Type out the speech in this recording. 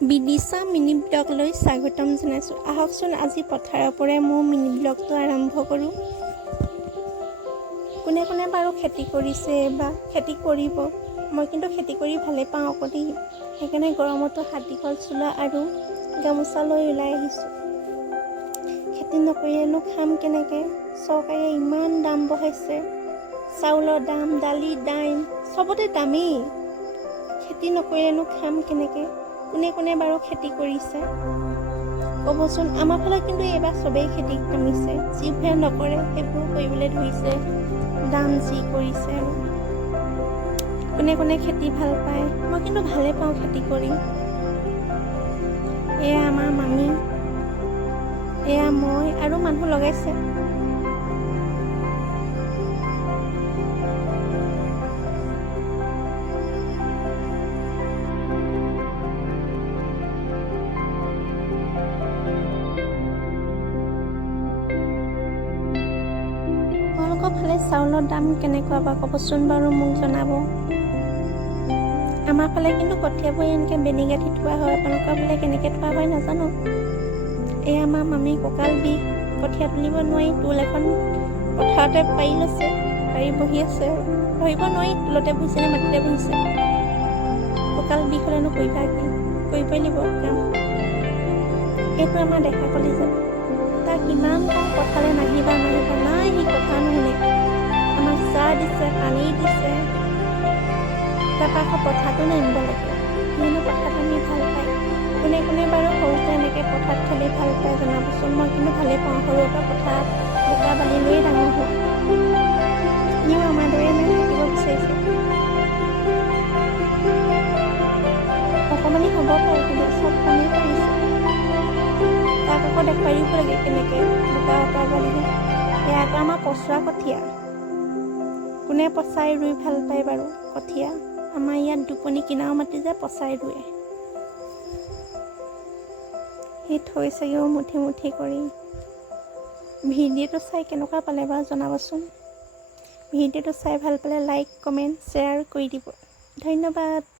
Bidisha mini ব্লগলৈ স্বাগতম জনাইছোঁ। আহকচোন আজি পথাৰৰ পৰাই মোৰ মিনি ব্লগটো আৰম্ভ কৰোঁ। কোনে কোনে বাৰু খেতি কৰিছে বা খেতি কৰিব, মই কিন্তু খেতি কৰি ভালেই পাওঁ আকৌ দেই। সেইকাৰণে গৰমতো হাত দীঘল চোলা আৰু গামোচা লৈ ওলাই আহিছোঁ। খেতি নকৰিলেনো খাম কেনেকৈ? চৰকাৰে ইমান দাম বঢ়াইছে, চাউলৰ দাম, দালিৰ দাম, চবতে দামেই। খেতি নকৰিলেনো খাম কেনেকৈ? কোনে কোনে বাৰু খেতি কৰিছে ক'বচোন। আমাৰ ফালে কিন্তু এইবাৰ চবেই খেতিত নামিছে, যিবোৰে নকৰে সেইবোৰ কৰিবলৈ ধৰিছে, দাম যি কৰিছে। আৰু কোনে কোনে খেতি ভাল পায়, মই কিন্তু ভালেই পাওঁ খেতি কৰি। এয়া আমাৰ মামী, এয়া মই, আৰু মানুহ লগাইছে। আপোনালোকৰ ফালে চাউলৰ দাম কেনেকুৱা বা ক'বচোন বাৰু, মোক জনাব। আমাৰ ফালে কিন্তু কঠীয়াবোৰ এনেকৈ বেনি গাঁঠি থোৱা হয়, আপোনালোকৰ ফালে কেনেকৈ থোৱা হয় নাজানো। এয়া আমাৰ মামী কঁকাল বিষ, কঠীয়া তুলিব নোৱাৰি, টুল এখন পথাৰতে পাৰি লৈছে, পাৰি বহি আছে। ধৰিব নোৱাৰি টুলতে বহিছে নে মাটিতে বহিছে। কঁকাল বিষ হ'লেনো কৰিবা কি, কৰিবই লাগিব কাম। এইটো আমাৰ দেখা কলি যাব, তাক কিমান কওঁ পথাৰলৈ নাহিবা নাহিবা, নাই সি কথা নুশুনে। আমাক চাহ দিছে, পানী দিছে, তাৰপৰা আকৌ পথাৰতো নামিব লাগে। সিহঁতে পথাৰত নামি ভাল পায়। কোনে কোনে বাৰু সৰুতে এনেকৈ পথাৰত খেলি ভাল পায় জনাবচোন। মই কিন্তু ভালেই পাওঁ, সৰুৰে পৰা পথাৰত বোকা বালি লৈয়ে ডাঙৰ হোৱা। সিও আমাৰ দৰে মানে থাকিব বিচাৰিছে। অকণমানি হ'ব পাৰে, কিন্তু চব কামেই পাৰিছে। তাক আকৌ দেখুৱাই দিব লাগে কেনেকৈ বোকা অঁতৰাব লাগে। এয়া আকৌ আমাৰ পচোৱা কঠীয়া। কোনে পচাই ৰুই ভাল পায় বাৰু কঠীয়া? আমাৰ ইয়াত দুপনি কিনাও মাটি যে পচাই ৰুৱে। সি থৈছেগৈও মুঠি মুঠি কৰি। ভিডিঅ'টো চাই কেনেকুৱা পালে বাৰু জনাবচোন। ভিডিঅ'টো চাই ভাল পালে লাইক, কমেণ্ট, শ্বেয়াৰ কৰি দিব। ধন্যবাদ।